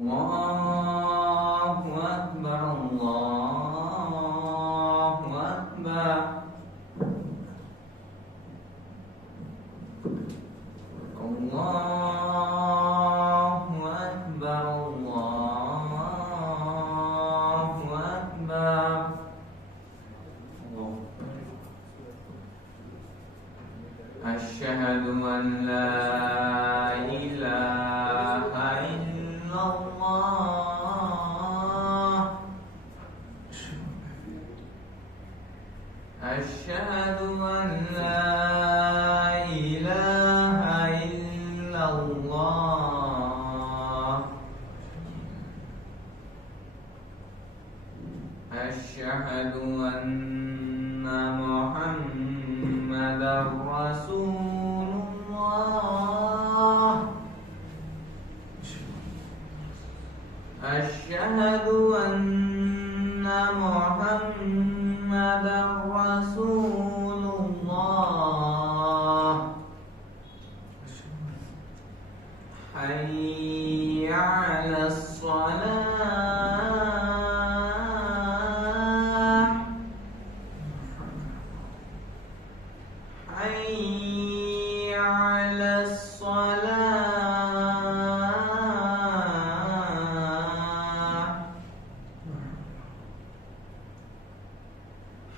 الله أكبر الله أكبر الله أكبر الله أكبر أشهد أن لا إله إلا الله أشهد أن لا إله إلا الله أشهد أن محمدا رسول الله أشهد أن محمدا رسول الله حي على الصلاة حي على الصلاة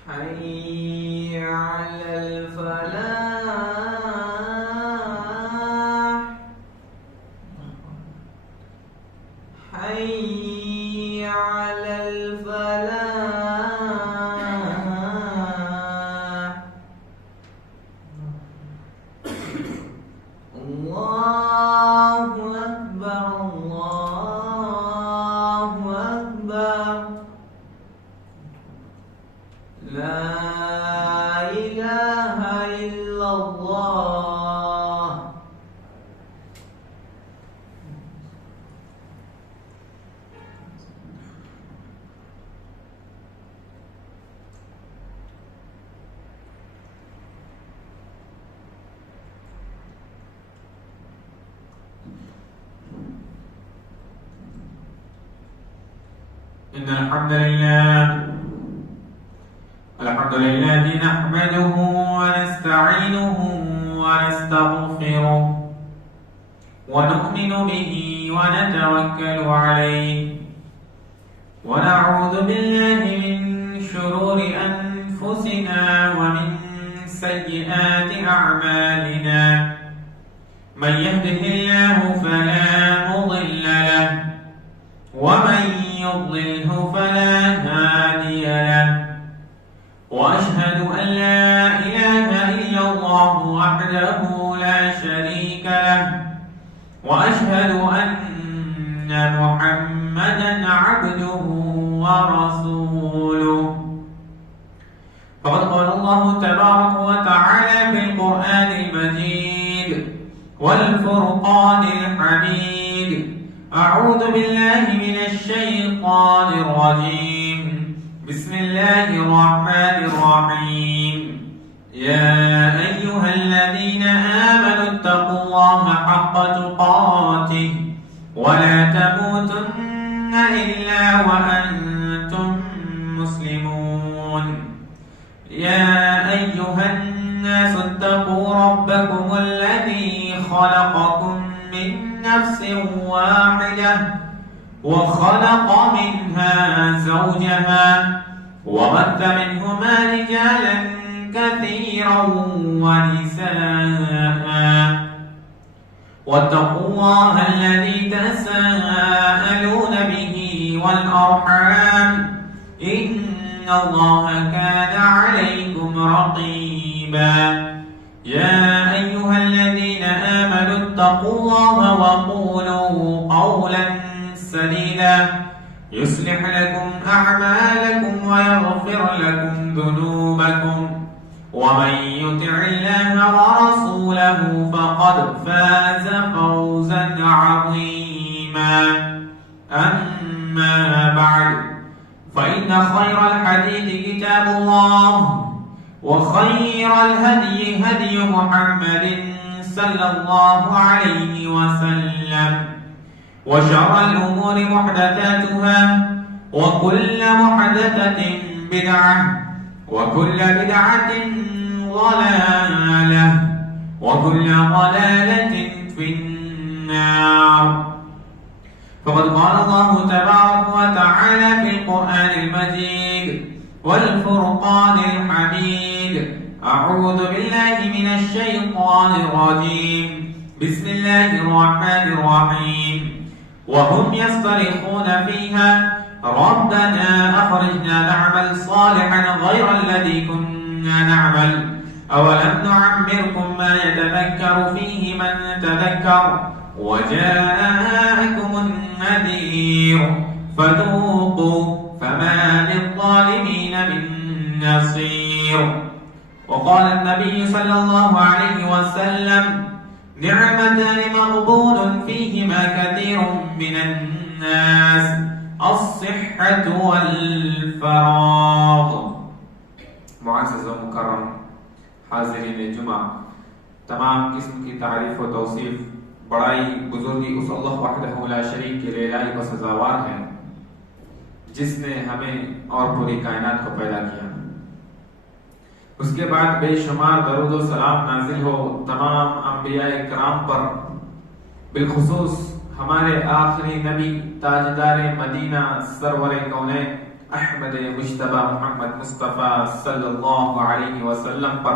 حي على الفلاح حي على الفلاح الله أكبر الله أكبر لا إله إلا الله إن الحمد لله نحمده ونستعينه ونستغفره ونؤمن به ونتوكل عليه ونعوذ بالله من شرور أنفسنا ومن سيئات أعمالنا من يهده الله فلا مضل له ومن يضلله فلا هادي له وأشهد أن لا إله إلا الله وحده لا شريك له وأشهد أن محمدا عبده ورسوله فقد قال الله تبارك وتعالى في القرآن المجيد والفرقان الحميد أعوذ بالله من الشيطان الرجيم بسم الله الرحمن الرحيم يا أيها الذين آمنوا اتقوا الله حق تقاته ولا تموتن إلا وأنتم مسلمون يا أيها الناس اتقوا ربكم الذي خلقكم من نفس واحدة وخلق منها زوجها وبث منهما رجالا كثيرا ونساء واتقوا الله الذي تساءلون به والأرحام إن الله كان عليكم رقيبا يا أيها الذين آمنوا اتقوا الله وقولوا قولا سديدا يصلح لكم أعمالكم ويغفر لكم ذنوبكم ومن يطع الله ورسوله فقد فاز فوزا عظيما أما بعد فإن خير الحديث كتاب الله وخير الهدي هدي محمد صلى الله عليه وسلم وشر الأمور محدثاتها وكل محدثة بدعة وكل بدعة ضلالة وكل ضلالة في النار. فقد قال الله تبارك وتعالى في القرآن المجيد والفرقان الحميد: أعوذ بالله من الشيطان الرجيم. بسم الله الرحمن الرحيم. وهم يصطرخون فيها ربنا أخرجنا نعمل صالحا غير الذي كنا نعمل أولم نعمركم ما يتذكر فيه من تذكر وجاءكم النذير فذوقوا فما للظالمين من نصير. وقال النبي صلى الله عليه وسلم: نعمتان مغبون فيهما كثير من الناس الصحة والفراغ. معزز و مکرم حاضرین جمعہ، تمام قسم کی تعریف و توصیف، بڑائی، بزرگی اس اللہ وحدہ لا شریک کے لیے لائق و سزاوار ہے جس نے ہمیں اور پوری کائنات کو پیدا کیا. اس کے بعد بے شمار درود و سلام نازل ہو تمام انبیاء کرام پر، بالخصوص ہمارے آخری نبی تاجدار مدینہ سرور کونین احمد مجتبی محمد مصطفیٰ صلی اللہ علیہ وسلم پر،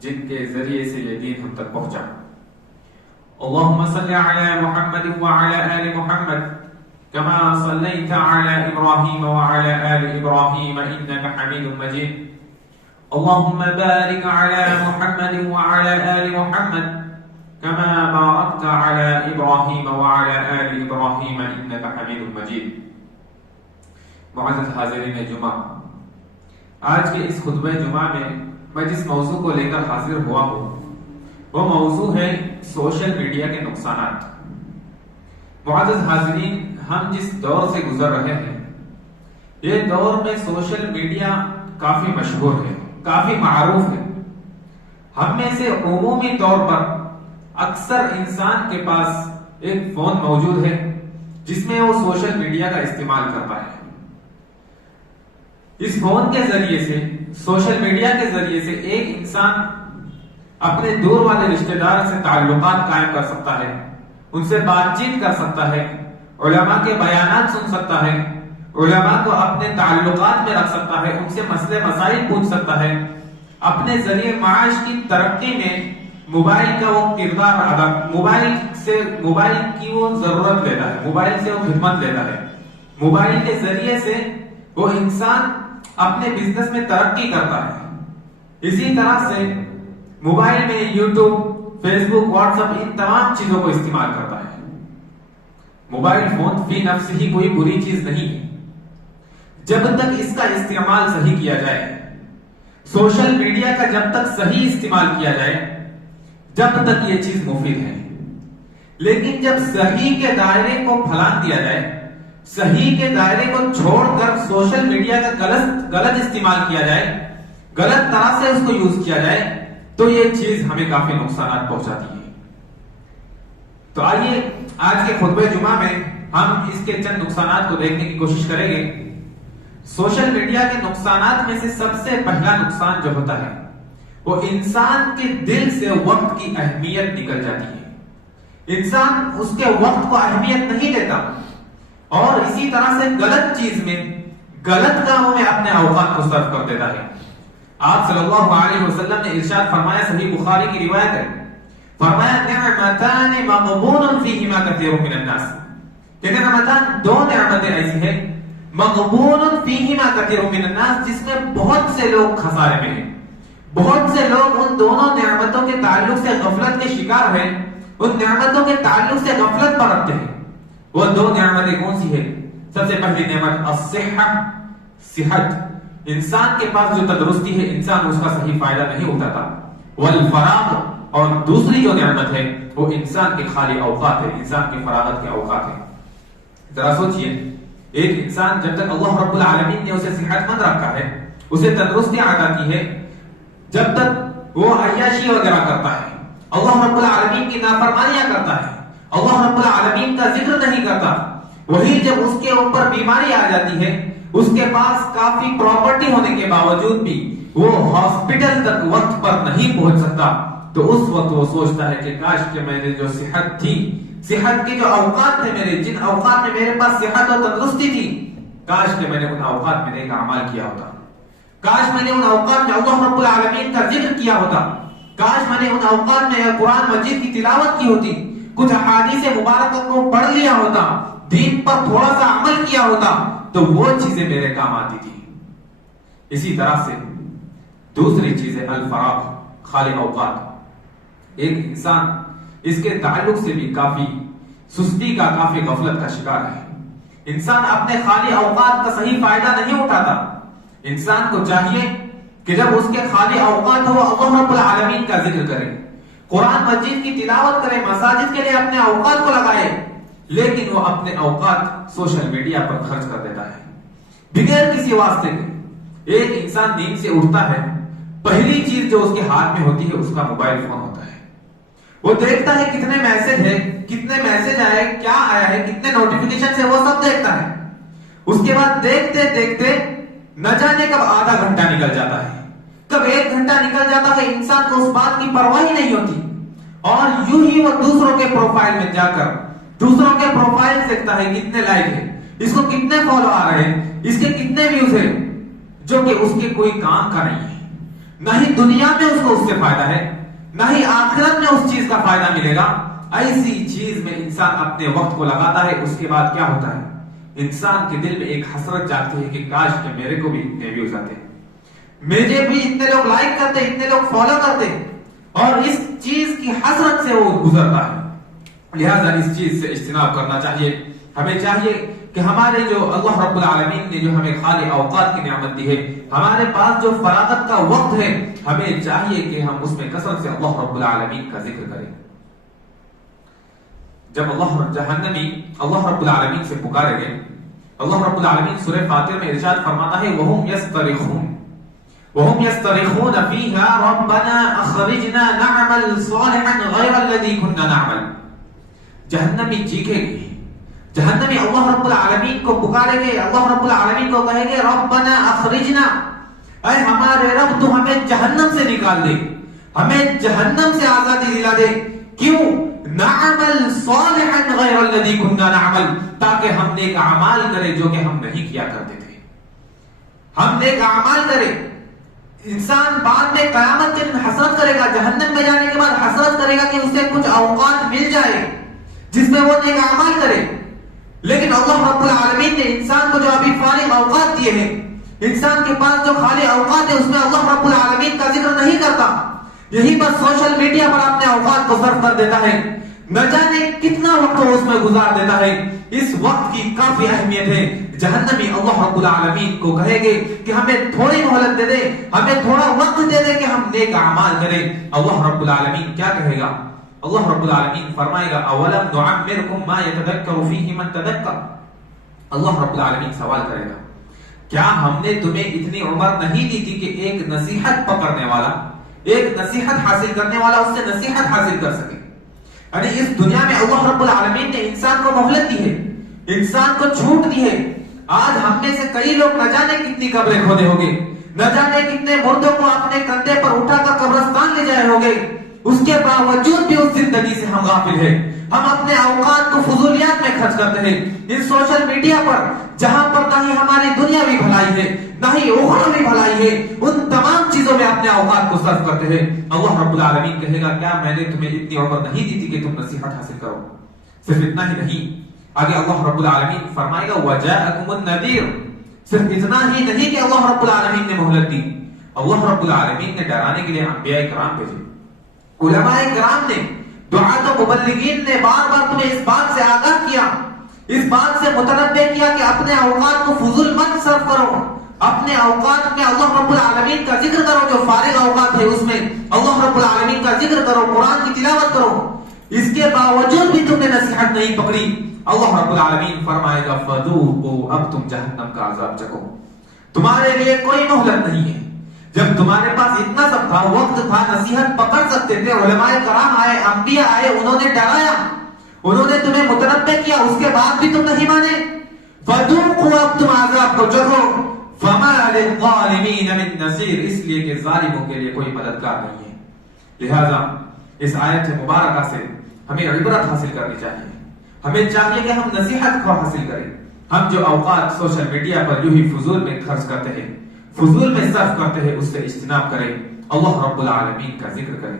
جن کے ذریعے سے یہ دین ہم تک پہنچا. اللهم صل على محمد وعلى آل محمد كما صليت على إبراهيم وعلى آل إبراهيم إنك حميد مجيد. اللهم بارك على محمد وعلى آل محمد كما باركت على إبراهيم وعلى آل إبراهيم إنك حميد مجيد. معزز حاضرین جمعہ، آج کے اس خطبہ جمعہ میں جس موضوع کو لے کر حاضر ہوا ہوں وہ موضوع ہے سوشل میڈیا کے نقصانات. معزز حاضرین، ہم جس دور سے گزر رہے ہیں یہ دور میں سوشل میڈیا کافی مشہور ہے، کافی معروف ہے. ہم میں سے عمومی طور پر اکثر انسان کے پاس ایک فون موجود ہے جس میں وہ سوشل میڈیا کا استعمال کرتا ہے. اس فون کے ذریعے سے، سوشل میڈیا کے ذریعے سے ایک انسان اپنے دور والے رشتہ دار سے تعلقات قائم کر سکتا ہے، ان سے بات چیت کر سکتا ہے، علماء کے بیانات سن سکتا ہے، علماء کو اپنے تعلقات میں رکھ سکتا ہے، ان سے مسئلے مسائل پوچھ سکتا ہے. اپنے ذریعے معاش کی ترقی میں موبائل کا وہ کردار ادا، موبائل کی وہ ضرورت لیتا ہے، موبائل سے وہ خدمت لیتا ہے. موبائل کے ذریعے سے وہ انسان اپنے بزنس میں ترقی کرتا ہے. اسی طرح سے موبائل میں یوٹیوب، فیس بک، واٹس ایپ، ان تمام چیزوں کو استعمال کرتا ہے. موبائل فون فی نفس ہی کوئی بری چیز نہیں ہے جب تک اس کا استعمال صحیح کیا جائے. سوشل میڈیا کا جب تک صحیح استعمال کیا جائے جب تک یہ چیز مفید ہے. لیکن جب صحیح کے دائرے کو پھلان دیا جائے، صحیح کے دائرے کو چھوڑ کر سوشل میڈیا کا غلط استعمال کیا جائے، غلط طرح سے اس کو یوز کیا جائے تو یہ چیز ہمیں کافی نقصانات پہنچاتی ہے. تو آئیے آج کے خطبہ جمعہ میں ہم اس کے چند نقصانات کو دیکھنے کی کوشش کریں گے. سوشل میڈیا کے نقصانات میں سے سب سے پہلا نقصان جو ہوتا ہے وہ انسان کے دل سے وقت کی اہمیت نکل جاتی ہے. انسان اس کے وقت کو اہمیت نہیں دیتا اور اسی طرح سے غلط چیز میں، غلط کاموں میں اپنے اوقات کو صرف کر دیتا ہے. آپ صلی اللہ علیہ وسلم نے ارشاد فرمایا، صحیح بخاری کی روایت ہے، فرمایا نعمتان مغبون فیہما کثیر من الناس، کہ نعمتان، دو نعمتیں ایسی ہیں، مغبون فیہما کثیر من الناس، جس میں بہت سے لوگ خسارے میں ہیں. بہت سے لوگ ان دونوں نعمتوں کے تعلق سے غفلت کے شکار ہیں، ان نعمتوں کے تعلق سے غفلت برتتے ہیں. وہ دو نعمتیں کون سی ہیں؟ سب سے پہلی نعمت الصحہ، صحت. انسان کے پاس جو تندرستی ہے انسان اس کا صحیح فائدہ نہیں اٹھاتا. والفراغ، اور دوسری جو نعمت ہے وہ انسان کے خالی اوقات ہے، انسان کی فراغت کے اوقات ہے. ذرا سوچئے، ایک انسان جب تک اللہ رب العالمین نے اسے صحت مند رکھا ہے، اسے تندرستی عطا کی ہے، جب تک وہ عیاشی وغیرہ کرتا ہے، اللہ رب العالمین کی نافرمانیاں کرتا ہے، اللہ رب العالمین کا ذکر نہیں کرتا، وہی جب اس کے اوپر بیماری آ جاتی ہے، اس کے پاس کافی پراپرٹی ہونے کے باوجود بھی وہ ہاسپٹل تک وقت پر نہیں پہنچ سکتا، تو اس وقت وہ سوچتا ہے کہ کاش کہ میں نے جو صحت تھی، صحت کے جو اوقات تھے میرے، جن اوقات میں میرے پاس صحت اور تندرستی تھی، کاش کہ میں نے ان اوقات میں نیک اعمال کیا ہوتا، کاش میں نے ان اوقات میں اللہ رب العالمین کا ذکر کیا ہوتا، کاش میں نے ان اوقات میں قرآن مجید کی تلاوت کی ہوتی، کچھ احادیث مبارکہ کو پڑھ لیا ہوتا، دین پر تھوڑا سا عمل کیا ہوتا، تو وہ چیزیں میرے کام آتی تھی۔ اسی طرح سے دوسری چیز ہے الفراغ، خالی اوقات۔ ایک انسان اس کے تعلق سے بھی کافی سستی کا، کافی غفلت کا شکار ہے۔ انسان اپنے خالی اوقات کا صحیح فائدہ نہیں اٹھاتا۔ انسان کو چاہیے کہ جب اس کے خالی اوقات ہو، اللہ رب العالمین کا ذکر کرے، قرآن مجید کی تلاوت کرے، مساجد کے لیے اپنے اوقات کو لگائے، لیکن وہ اپنے اوقات سوشل میڈیا پر خرچ کر دیتا ہے بغیر کسی واسطے کے۔ ایک انسان نیند سے اٹھتا ہے، پہلی چیز جو اس کے ہاتھ میں ہوتی ہے اس کا موبائل فون ہوتا ہے۔ وہ دیکھتا ہے کتنے میسج ہے، کتنے میسج آئے، کیا آیا ہے، کتنے نوٹیفیکیشن ہے، وہ سب دیکھتا ہے۔ اس کے بعد دیکھتے دیکھتے نہ جانے کب آدھا گھنٹہ نکل جاتا ہے، کب 1 گھنٹہ نکل جاتا ہے، انسان کو اس بات کی پرواہ ہی نہیں ہوتی، اور یوں ہی وہ دوسروں کے پروفائل میں جا کر دوسروں کے پروفائل دیکھتا ہے، کتنے لائک ہے، اس کو کتنے فالو آ رہے ہیں، اس کے کتنے ویوز ہیں، جو کہ اس کے کوئی کام کا نہیں ہے۔ نہ ہی دنیا میں اس کو اس سے فائدہ ہے، نہ ہی آخرت میں اس چیز کا فائدہ ملے گا۔ ایسی چیز میں انسان اپنے وقت کو لگاتا ہے، اس کے بعد کیا ہوتا ہے، انسان کے دل میں ایک حسرت جاگتی ہے کہ کاش کہ میرے کو بھی اتنے ویوز آتے، مجھے بھی اتنے لوگ لائک کرتے، اتنے لوگ فالو کرتے، اور اس چیز کی حسرت سے وہ گزرتا ہے۔ لہذا اس چیز سے اجتناب کرنا چاہیے۔ ہمیں چاہیے کہ ہمارے جو اللہ رب العالمین نے جو ہمیں خالی اوقات کی نعمت دی ہے، ہمارے پاس جو فراغت کا وقت ہے، ہمیں چاہیے کہ ہم اس میں کثرت سے اللہ رب العالمین کا ذکر کریں۔ جب جہنمی اللہ رب العالمین سے پکارے گئے، اللہ رب العالمین سورہ فاتر میں ارشاد فرماتا ہے وَهُمْ يَسْتَرِخُونَ فِيهَا رَبَّنَا أَخْرِجْنَا نَعْمَلْ صَالِحًا غَيْرَ الَّذِي كُنَّا نَعْمَلْ۔ جہنمی چیخے گے، جہنمی اللہ رب العالمین کو پکارے گے، اللہ رب العالمین کو کہے گے ربنا اخرجنا، اے ہمارے رب تو ہمیں جہنم سے نکال دے، ہمیں جہنم سے آزادی دلا دے۔ کیوں؟ نعمل صالحا غیر الذی كنا نعمل، تاکہ ہم نیک اعمال کریں جو کہ ہم نہیں کیا کرتے تھے، ہم نیک اعمال کریں۔ انسان بعد میں قیامت کے دن حسرت کرے گا، جہنم میں جانے کے بعد حسرت کرے گا کہ اسے کچھ اوقات مل جائے جس میں وہ نیک اعمال کرے، لیکن اللہ رب العالمین نے انسان کو جو ابھی فارغ اوقات دیے ہیں، انسان کے پاس جو خالی اوقات ہے، اس میں اللہ رب العالمین کا ذکر نہیں کرتا، یہی پر سوشل میڈیا پر اپنے اوقات کو صرف کر دیتا ہے، نہ جانے کتنا وقت وہ اس میں گزار دیتا ہے۔ اس وقت کی کافی اہمیت ہے۔ جہنمی اللہ رب العالمین کو کہے گے کہ ہمیں تھوڑی مہلت دے دے، ہمیں تھوڑا وقت دے دے کہ ہم نیک اعمال کریں۔ اللہ رب العالمین کیا کہے گا؟ اللہ رب العالمین فرمائے گا اولم نعمرکم ما یتذکر فیہ من تذکر۔ اللہ رب العالمین سوال کرے گا کیا ہم نے تمہیں اتنی عمر نہیں دی تھی کہ ایک نصیحت پکڑنے والا، ایک نصیحت حاصل کرنے والا اس سے نصیحت حاصل کر سکے؟ یعنی اس دنیا میں اللہ رب العالمین نے انسان کو مہلت دی ہے، انسان کو چھوٹ دی ہے۔ آج ہم میں سے کئی لوگ نہ جانے کتنی قبریں کھودے ہوگے، نہ جانے کتنے مردوں کو اپنے کندھے پر اٹھا کر قبرستان لے جائے ہوگے، اس کے باوجود بھی اس زندگی سے ہم غافل ہیں۔ ہم اپنے اوقات کو فضولیات میں خرچ کرتے ہیں، اس سوشل میڈیا پر، جہاں پر نہ ہی ہماری دنیاوی بھلائی ہے نہ ہی اخروی بھلائی ہے، ان تمام چیزوں میں اپنے اوقات کو صرف کرتے ہیں۔ اللہ رب العالمین کہے گا کیا میں نے تمہیں اتنی عمر نہیں دی تھی کہ تم نصیحت حاصل کرو؟ صرف اتنا ہی نہیں، آگے اللہ رب العالمین فرمائے گا وَجَاءَكُمُ النَّذِيرُ۔ صرف اتنا ہی نہیں کہ اللہ رب العالمین نے مہلت دی، اللہ رب العالمین نے ڈرانے کے لیے انبیاء کرام بھیجے، علماء کرام نے، دعات و مبلغین نے بار بار تمہیں اس بات سے آگاہ کیا، اس بات سے متنبہ کیا کہ اپنے اوقات کو فضول مت صرف کرو، اپنے اوقات میں اللہ رب العالمین کا ذکر کرو، جو فارغ اوقات ہے اس میں اللہ رب العالمین کا ذکر کرو، قرآن کی تلاوت کرو۔ اس کے باوجود بھی تم نے نصیحت نہیں پکڑی، اللہ رب العالمین فرمائے گا فذوقوا، اب تم جہنم کا عذاب چکھو، تمہارے لیے کوئی مہلت نہیں ہے۔ جب تمہارے پاس اتنا سب تھا، وقت تھا، نصیحت پکڑ سکتے تھے، علماء کرام آئے، انبیاء آئے، انہوں نے ڈرایا، انہوں نے تمہیں متنبع کیا، اس کے بعد بھی تم نہیں مانے. فذوقوا، اب تم عذاب کو چکھو. فما للظالمین من نصیر، اس لیے کہ ظالموں کے لیے کوئی مددگار نہیں ہے. لہذا اس آیت مبارکہ سے ہمیں عبرت حاصل کرنی چاہیے. ہمیں چاہیے کہ ہم نصیحت کو حاصل کریں. ہم جو اوقات سوشل میڈیا پر یوں ہی فضول میں خرچ کرتے ہیں، فضول میں صرف کرتے ہیں، اس سے اجتناب کریں. اللہ رب العالمین کا ذکر کریں.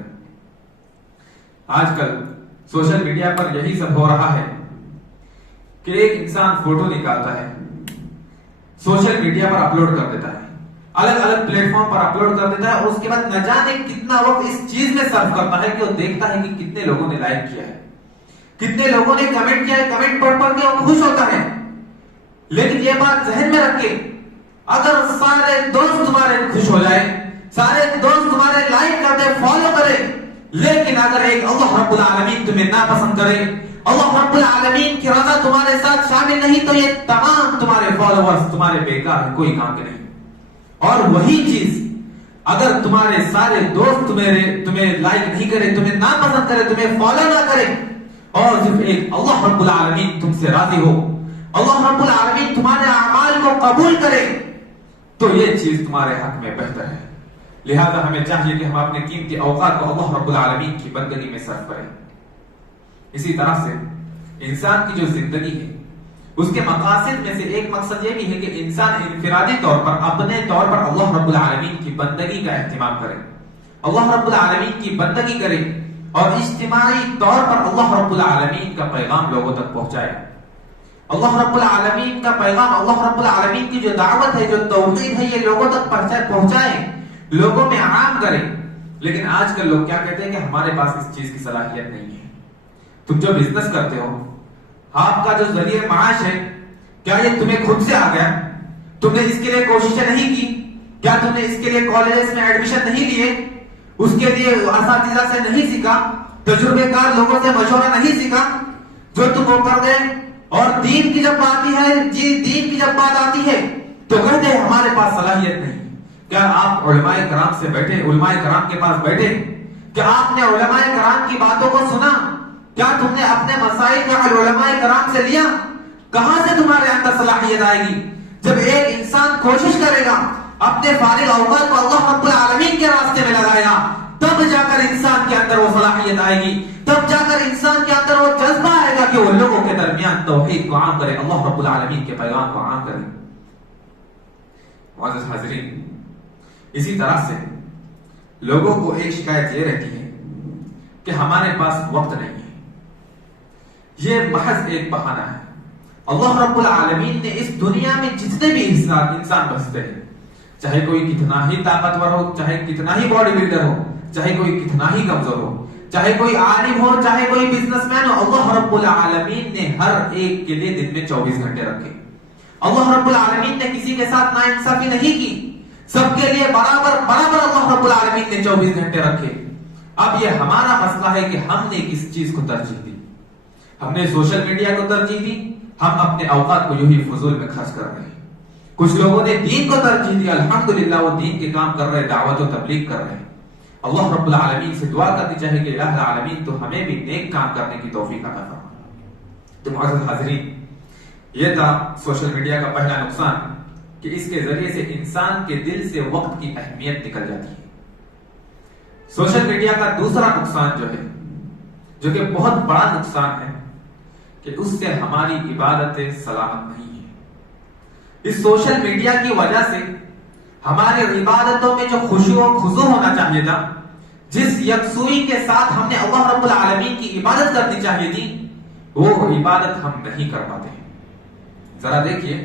آج کل سوشل میڈیا پر یہی سب ہو رہا ہے کہ ایک انسان فوٹو نکالتا ہے، سوشل میڈیا پر اپلوڈ کر دیتا ہے، الگ الگ پلیٹ فارم پر اپلوڈ کر دیتا ہے، اور اس کے بعد نہ جانے کتنا وقت اس چیز میں صرف کرتا ہے کہ وہ دیکھتا ہے کہ کتنے لوگوں نے لائک کیا ہے، کتنے لوگوں نے کمنٹ کیا ہے. کمنٹ پڑھ پڑھ کے وہ خوش ہوتا ہے. لیکن یہ بات ذہن میں رکھ کے، اگر سارے دوست تمہارے خوش ہو جائے، سارے دوست تمہارے لائک کر دے، فالو کرے، لیکن اگر ایک اللہ رب العالمین تمہیں ناپسند کرے، اللہ رب العالمین کی رضا تمہارے ساتھ شامل نہیں، تو یہ تمام تمہارے فالوورز تمہارے بیکار ہیں، کوئی کام کے نہیں. اور وہی چیز اگر تمہارے سارے دوست تمہیں لائک نہیں کرے، تمہیں ناپسند کرے، تمہیں فالو نہ کرے، اور صرف ایک اللہ رب العالمین تم سے راضی ہو، اللہ رب العالمین تمہارے اعمال کو قبول کرے، تو یہ چیز تمہارے حق میں بہتر ہے. لہذا ہمیں چاہیے کہ ہم اپنے قیمتی اوقات کو اللہ رب العالمین کی بندگی میں صرف کریں. اسی طرح سے انسان کی جو زندگی ہے، اس کے مقاصد میں سے ایک مقصد یہ بھی ہے کہ انسان انفرادی طور پر، اپنے طور پر اللہ رب العالمین کی بندگی کا اہتمام کرے، اللہ رب العالمین کی بندگی کرے، اور اجتماعی طور پر اللہ رب العالمین کا پیغام لوگوں تک پہنچائے. اللہ رب العالمین کا پیغام، اللہ رب العالمین کی جو دعوت ہے، جو توحید ہے، یہ لوگوں تک پہنچائے، لوگوں میں عام کرے. لیکن آج کل لوگ کیا کہتے ہیں کہ ہمارے پاس اس چیز کی صلاحیت نہیں ہے. تم جو بزنس کرتے ہو، آپ کا جو ذریعہ معاش ہے، کیا یہ تمہیں خود سے آ گیا؟ تم نے اس کے لیے کوششیں نہیں کی؟ کیا تم نے اس کے لیے کالجز میں ایڈمیشن نہیں لیے؟ اس کے لیے اساتذہ سے نہیں سیکھا؟ تجربے کار لوگوں سے مشورہ نہیں سیکھا؟ جو تم وہ کر گئے. اور دین کی جب بات ہے، دین کی جب بات آتی ہے تو کہتے ہیں ہمارے پاس صلاحیت نہیں. کیا آپ علماء کرام سے بیٹھے، علماء کرام کے پاس بیٹھے؟ کیا آپ نے علماء کرام کی باتوں کو سنا؟ کیا تم نے اپنے مسائل کا حل علماء کرام سے لیا؟ کہاں سے تمہارے اندر صلاحیت آئے گی؟ جب ایک انسان کوشش کرے گا، اپنے فارغ اوقات کو اللہ رب العالمین کے راستے میں لگائے گا، تب جا کر انسان کے اندر وہ صلاحیت آئے گی، تب جا کر انسان کے اندر وہ جذبہ آئے گا کہ وہ لوگوں کے درمیان توحید کو عام کرے، اللہ رب العالمین کے پیغام کو عام کرے. معزز حاضرین، اسی طرح سے لوگوں کو ایک شکایت یہ رہتی ہے کہ ہمارے پاس وقت نہیں ہے. یہ محض ایک بہانہ ہے. اللہ رب العالمین نے اس دنیا میں جتنے بھی انسان بستے ہیں، چاہے کوئی کتنا ہی طاقتور ہو، چاہے کتنا ہی باڈی بلڈر ہو، چاہے کوئی کتنا ہی کمزور ہو، چاہے کوئی عالم ہو، چاہے کوئی بزنس مین ہو، اللہ رب العالمین نے ہر ایک کے لیے دن میں 24 گھنٹے رکھے. اللہ رب العالمین نے کسی کے ساتھ ناانصافی نہیں کی، سب کے لیے برابر اللہ رب العالمین نے 24 گھنٹے رکھے. اب یہ ہمارا مسئلہ ہے کہ ہم نے کس چیز کو ترجیح دی. ہم نے سوشل میڈیا کو ترجیح دی، ہم اپنے اوقات کو یوں ہی فضول میں خرچ کر رہے ہیں. کچھ لوگوں نے دین کو ترجیح دی، الحمدللہ وہ دین کے کام کر رہے، دعوت و تبلیغ کر رہے ہیں. اللہ رب العالمین سے دعا کرنی چاہیے کہ الہ العالمین تو ہمیں بھی نیک کام کرنے کی توفیق عطا فرما. تو معزز حاضرین، یہ تھا سوشل میڈیا کا پہلا نقصان کہ اس کے ذریعے سے انسان کے دل سے وقت کی اہمیت نکل جاتی ہے. سوشل میڈیا کا دوسرا نقصان جو ہے، جو کہ بہت بڑا نقصان ہے، کہ اس سے ہماری عبادتیں سلامت نہیں ہیں. اس سوشل میڈیا کی وجہ سے ہمارے عبادتوں میں جو خشوع و خضوع ہونا چاہیے تھا، جس یکسوئی کے ساتھ ہم نے اللہ رب العالمین کی عبادت کرنی چاہیے تھی، وہ عبادت ہم نہیں کر پاتے ہیں. ذرا دیکھیے،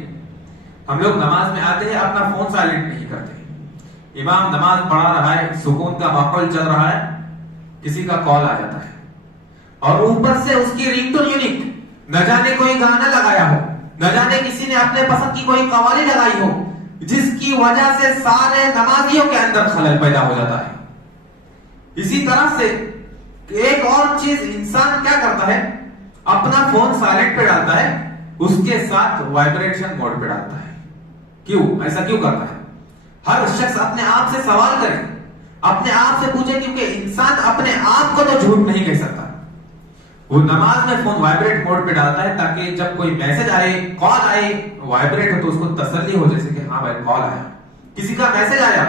ہم لوگ نماز میں آتے ہیں، اپنا فون سائلنٹ نہیں کرتے. امام نماز پڑھا رہا ہے، سکون کا ماحول چل رہا ہے، کسی کا کال آ جاتا ہے، اور اوپر سے اس کی رنگ ٹون یونیک، نہ جانے کوئی گانا لگایا ہو، نہ جانے کسی نے اپنے پسند کی کوئی قوالی لگائی ہو، جس کی وجہ سے سارے نمازیوں کے اندر خلل پیدا ہو جاتا ہے. اسی طرح سے ایک اور چیز، انسان کیا کرتا ہے، اپنا فون سائلنٹ پہ ڈالتا ہے، اس کے ساتھ وائبریشن موڈ پہ ڈالتا ہے. کیوں ایسا کیوں کرتا ہے؟ ہر شخص اپنے آپ سے سوال کرے، اپنے آپ سے پوچھے، کیونکہ انسان اپنے آپ کو تو جھوٹ نہیں کہہ سکتا. وہ نماز میں فون وائبریٹ موڈ پہ ڈالتا ہے تاکہ جب کوئی میسج آئے، کال آئے، وائبریٹ ہو تو اس کو تسلی ہو، جیسے کہ ہاں بھائی کال آیا، کسی کا میسج آیا۔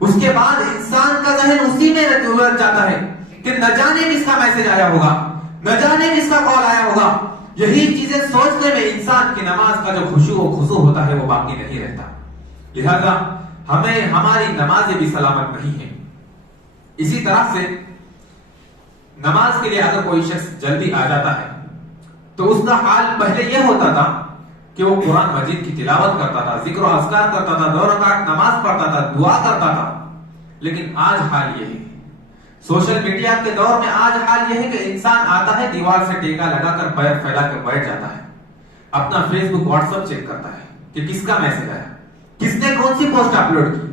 اس کے بعد انسان کا ذہن اسی میں الجھ جاتا ہے کہ نہ جانے کس کا میسج آیا ہوگا، نہ جانے کس کا کال آیا ہوگا۔ یہی چیزیں سوچنے میں انسان کی نماز کا جو خشوع و خضوع ہوتا ہے وہ باقی نہیں رہتا۔ لہذا ہمیں ہماری نمازیں بھی سلامت نہیں ہیں۔ اسی طرح سے نماز کے لیے اگر کوئی شخص جلدی آ جاتا ہے تو اس کا حال پہلے یہ ہوتا تھا کہ وہ قرآن مجید کی تلاوت کرتا تھا، ذکر و اذکار کرتا تھا، 2 رکعت نماز پڑھتا تھا، دعا کرتا تھا۔ لیکن آج حال یہ ہے، سوشل میڈیا کے دور میں آج حال یہ ہے کہ انسان آتا ہے، دیوار سے ٹیکا لگا کر پیر پھیلا کر بیٹھ جاتا ہے، اپنا فیس بک واٹس ایپ چیک کرتا ہے کہ کس کا میسج آیا، کس نے کون سی پوسٹ اپلوڈ کی۔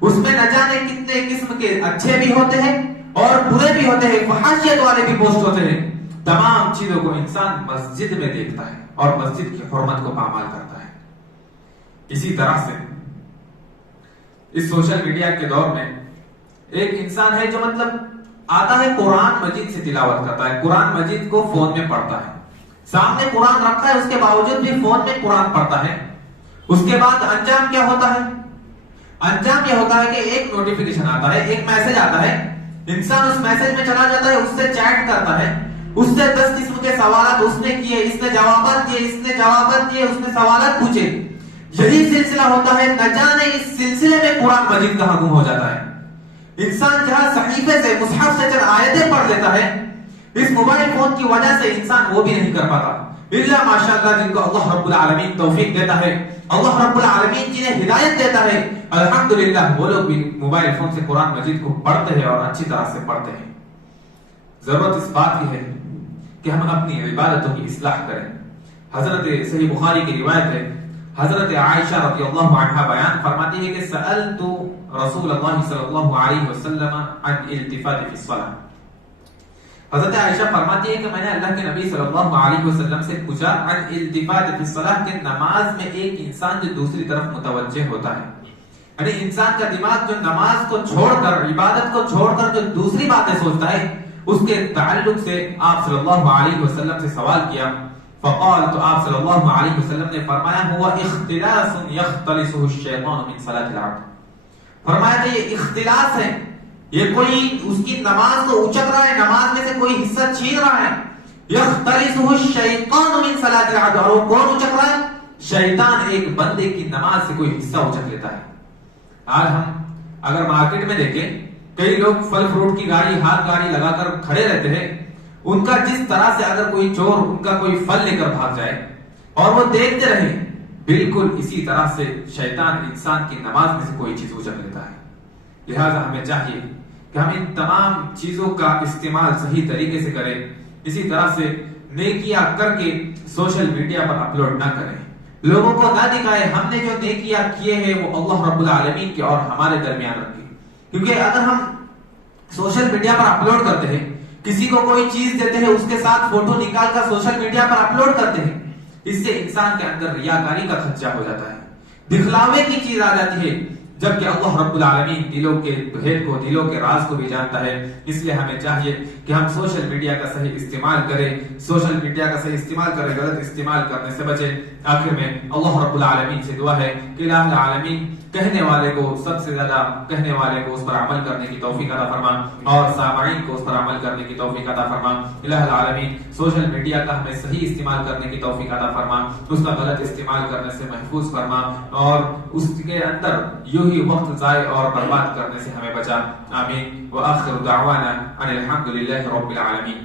اس میں نہ جانے کتنے قسم کے اچھے بھی ہوتے ہیں اور برے بھی ہوتے ہیں، فحاشیت والے بھی پوسٹ ہوتے ہیں۔ تمام چیزوں کو انسان مسجد میں دیکھتا ہے اور مسجد کی حرمت کو پامال کرتا ہے۔ اسی طرح سے اس سوشل میڈیا کے دور میں ایک انسان ہے جو مطلب آتا ہے، قرآن مجید سے تلاوت کرتا ہے، قرآن مجید کو فون میں پڑھتا ہے، سامنے قرآن رکھا ہے، اس کے باوجود بھی فون میں قرآن پڑھتا ہے۔ اس کے بعد انجام کیا ہوتا ہے؟ انجام یہ ہوتا ہے کہ ایک نوٹیفیکیشن آتا ہے، ایک میسج آتا ہے، انسان اس میسج میں چلا جاتا ہے، اس سے چیٹ کرتا ہے، اس سے 10 قسم کے سوالات اس نے کیے، اس نے جوابات دیے، اس نے جوابات دیے، اس نے سوالات پوچھے۔ یہی سلسلہ ہوتا ہے، نہ جانے اس سلسلے میں قرآن مجید کہاں گم ہو جاتا ہے۔ انسان جہاں صحیفے سے، مصحف سے چند آیتیں پڑھ لیتا ہے، اس موبائل فون کی وجہ سے انسان وہ بھی نہیں کر پاتا، الا ماشاءاللہ جن کو اللہ رب العالمین توفیق دیتا ہے، اللہ رب العالمین جنہیں ہدایت دیتا ہے، الحمدللہ وہ لوگ بھی موبائل فون سے قرآن مجید کو پڑھتے ہیں اور اچھی طرح سے پڑھتے ہیں۔ ضرورت اس بات کی ہے کہ ہم اپنی عبادتوں کی اصلاح کریں۔ حضرت صحیح بخاری کی روایت ہے، حضرت عائشہ رضی اللہ عنہا بیان فرماتی ہے کہ سألت رسول اللہ صلی اللہ علیہ وسلم عن التفات فی الصلاۃ۔ حضرت عائشہ فرماتی ہے کہ میں نے اللہ کے نبی صلی اللہ علیہ وسلم سے پوچھا عن التفات فی الصلاۃ، کہ نماز میں ایک انسان جو دوسری طرف متوجہ ہوتا ہے، یعنی انسان کا دماغ جو نماز کو چھوڑ کر، عبادت کو چھوڑ کر جو دوسری باتیں سوچتا ہے، اس کے تعلق سے آپ صلی اللہ علیہ وسلم سے سوال کیا۔ فقال، تو آپ صلی اللہ علیہ وسلم نے فرمایا، ہوا اختلاس یختلسہ الشیطان من صلاۃ العبد۔ فرمایا کہ یہ اختلاس ہے، یہ کوئی اس کی نماز کو اچک رہا ہے، نماز میں سے کوئی حصہ چھین رہا ہے۔ یختلسہ الشیطان من صلاۃ العبد، اور وہ کون اچک رہا ہے؟ شیطان ایک بندے کی نماز سے کوئی حصہ اچک لیتا ہے۔ آج ہم اگر مارکیٹ میں دیکھیں، کئی لوگ پھل فروٹ کی گاڑی، ہاتھ گاڑی لگا کر کھڑے رہتے ہیں، ان کا جس طرح سے اگر کوئی چور ان کا کوئی پھل لے کر بھاگ جائے اور وہ دیکھتے رہے، بالکل اسی طرح سے شیطان انسان کی نماز میں سے کوئی چیز اچک لیتا ہے۔ لہذا ہمیں چاہیے کہ ہم ان تمام چیزوں کا استعمال صحیح طریقے سے کریں، اسی طرح سے نیکیاں کر کے سوشل میڈیا پر اپلوڈ نہ کریں، لوگوں کو نہ دکھائیں۔ ہم نے جو نیکیاں کیے ہیں وہ اللہ رب العالمین کے اور ہمارے درمیان رکھیں، کیونکہ اگر ہم سوشل میڈیا پر اپلوڈ کرتے ہیں، کسی کو کوئی چیز دیتے ہیں، اس کے ساتھ فوٹو نکال کر سوشل میڈیا پر اپلوڈ کرتے ہیں، اس سے انسان کے اندر ریاکاری کا خدشہ ہو جاتا ہے، دکھلاوے کی چیز آ جاتی ہے، جبکہ اللہ رب العالمین دلوں کے بھید کو، دلوں کے راز کو بھی جانتا ہے۔ اس لیے ہمیں چاہیے کہ ہم سوشل میڈیا کا صحیح استعمال کریں، سوشل میڈیا کا صحیح استعمال کریں، غلط استعمال کرنے سے بچیں۔ آخر میں اللہ رب العالمین سے دعا ہے کہ الہ العالمین کہنے والے کو، سب سے زیادہ کہنے والے کو اس پر عمل کرنے کی توفیق عطا فرما، اور سامعین کو اس پر عمل کرنے کی توفیق عطا فرما۔ الہ العالمین سوشل میڈیا کا ہمیں صحیح استعمال کرنے کی توفیق عطا فرما، اس کا غلط استعمال کرنے سے محفوظ فرما، اور اس کے اندر یوں ہی وقت ضائع اور برباد کرنے سے ہمیں بچا۔ آمین۔ وآخر دعوانا ان الحمد للہ رب العالمین۔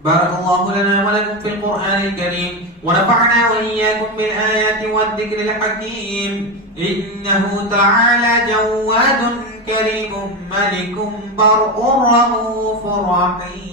بارك الله لنا ولكم في القرآن الكريم، ونفعنا وإياكم بالآيات والذكر الحكيم، إنه تعالى جواد كريم ملك بر رؤوف رحيم۔